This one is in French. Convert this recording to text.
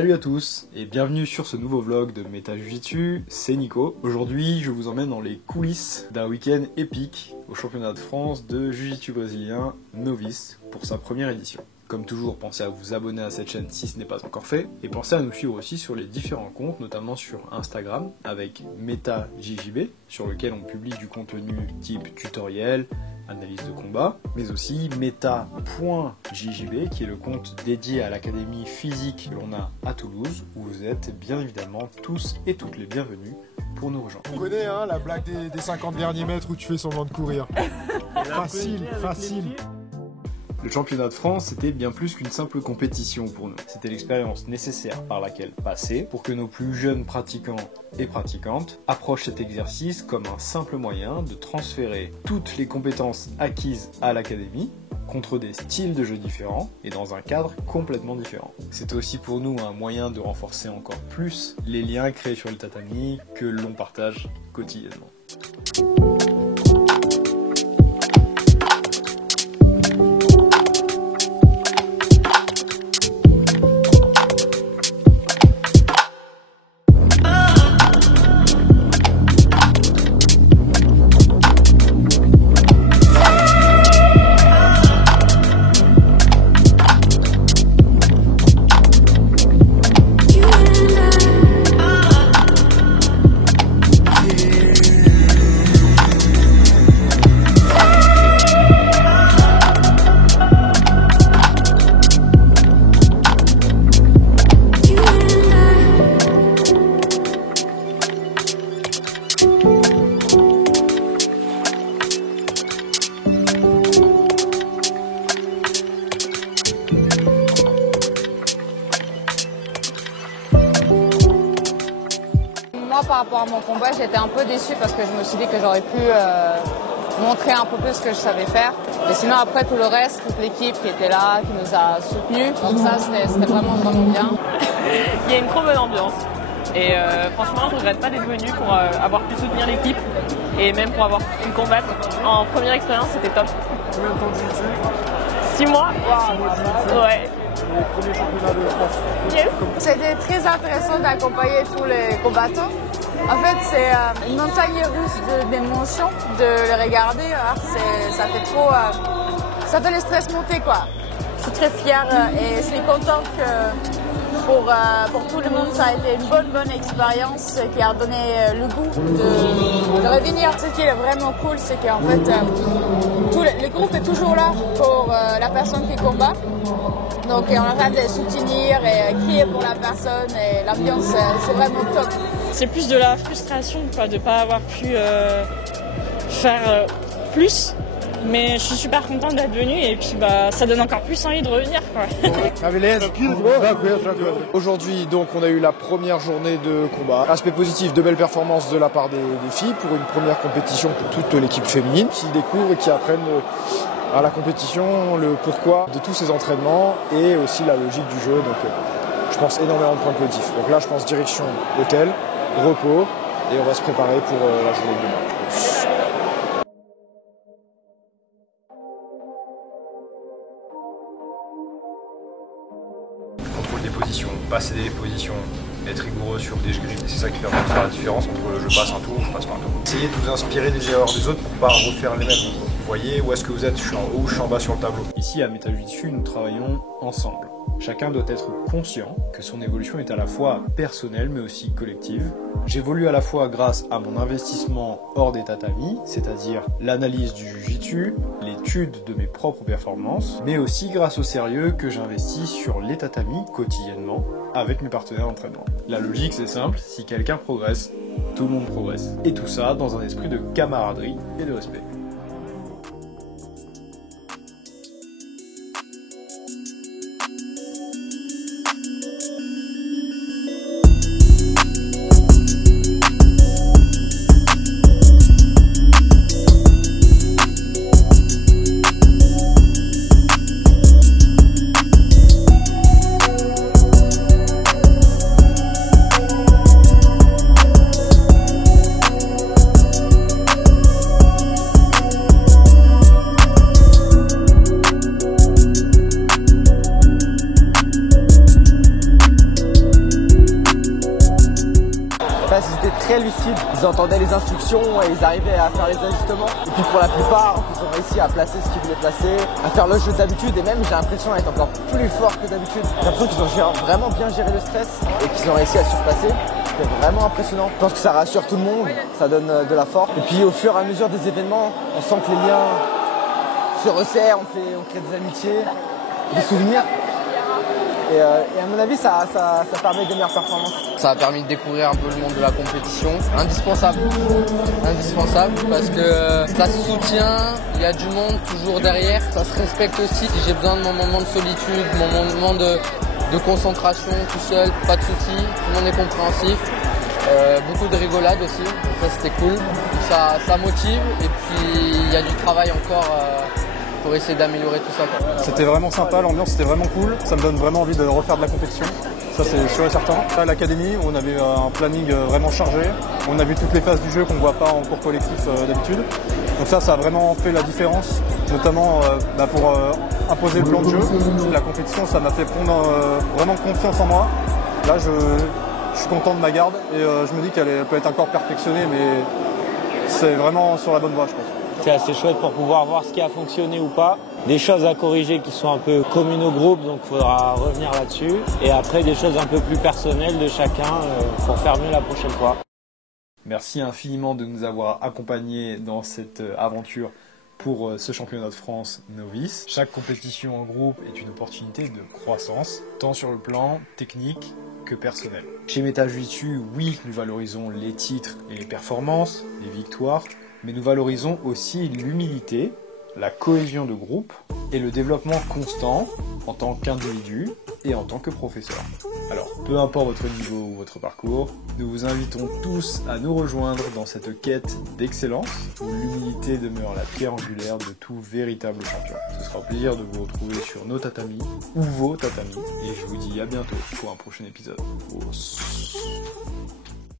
Salut à tous et bienvenue sur ce nouveau vlog de Meta Jiu-Jitsu, c'est Nico. Aujourd'hui je vous emmène dans les coulisses d'un week-end épique au championnat de France de Jiu-Jitsu brésilien novice pour sa première édition. Comme toujours, pensez à vous abonner à cette chaîne si ce n'est pas encore fait et pensez à nous suivre aussi sur les différents comptes, notamment sur Instagram avec MetaJJB sur lequel on publie du contenu type tutoriel, analyse de combat, mais aussi meta.jjb qui est le compte dédié à l'académie physique que l'on a à Toulouse où vous êtes bien évidemment tous et toutes les bienvenus pour nous rejoindre. On connaît hein, la blague des 50 derniers mètres où tu fais semblant de courir. Facile. Le championnat de France, c'était bien plus qu'une simple compétition pour nous. C'était l'expérience nécessaire par laquelle passer pour que nos plus jeunes pratiquants et pratiquantes approchent cet exercice comme un simple moyen de transférer toutes les compétences acquises à l'académie contre des styles de jeu différents et dans un cadre complètement différent. C'était aussi pour nous un moyen de renforcer encore plus les liens créés sur le tatami que l'on partage quotidiennement. Par rapport à mon combat, j'étais un peu déçue parce que je me suis dit que j'aurais pu montrer un peu plus ce que je savais faire. Et sinon après tout le reste, toute l'équipe qui était là, qui nous a soutenus, donc ça c'était vraiment bien. Il y a une trop bonne ambiance et franchement je ne regrette pas d'être venu pour avoir pu soutenir l'équipe et même pour avoir pu combattre. En première expérience c'était top. Combien de temps de jiu-jitsu? 6 mois. Ouais. Les premiers championnats de France. Yes. C'était très intéressant d'accompagner tous les combattants. En fait, c'est une montagne russe d'émotions de les regarder. Ça fait trop, ça fait le stress monter quoi. Je suis très fière et je suis contente que pour tout le monde, ça a été une bonne expérience qui a donné le goût de revenir. Ce qui est vraiment cool, c'est qu'en fait, le groupe est toujours là pour la personne qui combat. Donc on arrête de soutenir et crier pour la personne et l'ambiance c'est vraiment top. C'est plus de la frustration quoi, de ne pas avoir pu faire plus. Mais je suis super contente d'être venue et puis ça donne encore plus envie de revenir quoi. Aujourd'hui donc on a eu la première journée de combat. Aspect positif, de belles performances de la part des filles pour une première compétition pour toute l'équipe féminine qui découvre et qui apprennent à la compétition, le pourquoi de tous ces entraînements et aussi la logique du jeu. Donc je pense énormément de points positifs. Donc là je pense direction hôtel, repos et on va se préparer pour la journée de demain. Contrôle des positions, pas céder les positions, être rigoureux sur des grips. C'est ça qui permet de faire la différence entre je passe un tour ou je passe pas un tour. Essayez de vous inspirer des erreurs des autres pour pas refaire les mêmes. Vous voyez où est-ce que vous êtes, je suis en haut ou je suis en bas sur le tableau. Ici à Meta Jiu-Jitsu, nous travaillons ensemble. Chacun doit être conscient que son évolution est à la fois personnelle mais aussi collective. J'évolue à la fois grâce à mon investissement hors des tatamis, c'est-à-dire l'analyse du Jiu-Jitsu, l'étude de mes propres performances, mais aussi grâce au sérieux que j'investis sur les tatamis quotidiennement avec mes partenaires d'entraînement. La logique c'est simple, si quelqu'un progresse, tout le monde progresse. Et tout ça dans un esprit de camaraderie et de respect. très lucides. Ils entendaient les instructions et ils arrivaient à faire les ajustements. Et puis pour la plupart, ils ont réussi à placer ce qu'ils voulaient placer, à faire le jeu d'habitude et même j'ai l'impression d'être encore plus fort que d'habitude. J'ai l'impression qu'ils ont vraiment bien géré le stress et qu'ils ont réussi à surpasser. C'était vraiment impressionnant. Je pense que ça rassure tout le monde, ça donne de la force. Et puis au fur et à mesure des événements, on sent que les liens se resserrent, on crée des amitiés, des souvenirs. Et à mon avis, ça permet des meilleures performances. Ça a permis de découvrir un peu le monde de la compétition. Indispensable. Indispensable parce que ça se soutient, il y a du monde toujours derrière. Ça se respecte aussi. Si j'ai besoin de mon moment de solitude, mon moment de concentration tout seul, pas de soucis. Tout le monde est compréhensif. Beaucoup de rigolade aussi, donc ça c'était cool. Ça motive et puis il y a du travail encore pour essayer d'améliorer tout ça. C'était vraiment sympa, l'ambiance c'était vraiment cool, ça me donne vraiment envie de refaire de la compétition, ça c'est sûr et certain. À l'académie, on avait un planning vraiment chargé, on a vu toutes les phases du jeu qu'on ne voit pas en cours collectif d'habitude. Donc ça a vraiment fait la différence, notamment pour imposer le plan de jeu. La compétition, ça m'a fait prendre vraiment confiance en moi. Là, je suis content de ma garde et je me dis qu'elle peut être encore perfectionnée, mais c'est vraiment sur la bonne voie, je pense. C'est assez chouette pour pouvoir voir ce qui a fonctionné ou pas. Des choses à corriger qui sont un peu communes au groupe, donc il faudra revenir là-dessus. Et après, des choses un peu plus personnelles de chacun pour faire mieux la prochaine fois. Merci infiniment de nous avoir accompagnés dans cette aventure pour ce championnat de France novice. Chaque compétition en groupe est une opportunité de croissance, tant sur le plan technique que personnel. Chez Meta Jiu-Jitsu, oui, nous valorisons les titres et les performances, les victoires, mais nous valorisons aussi l'humilité, la cohésion de groupe et le développement constant en tant qu'individu et en tant que professeur. Alors, peu importe votre niveau ou votre parcours, nous vous invitons tous à nous rejoindre dans cette quête d'excellence où l'humilité demeure la pierre angulaire de tout véritable champion. Ce sera un plaisir de vous retrouver sur nos tatamis ou vos tatamis et je vous dis à bientôt pour un prochain épisode.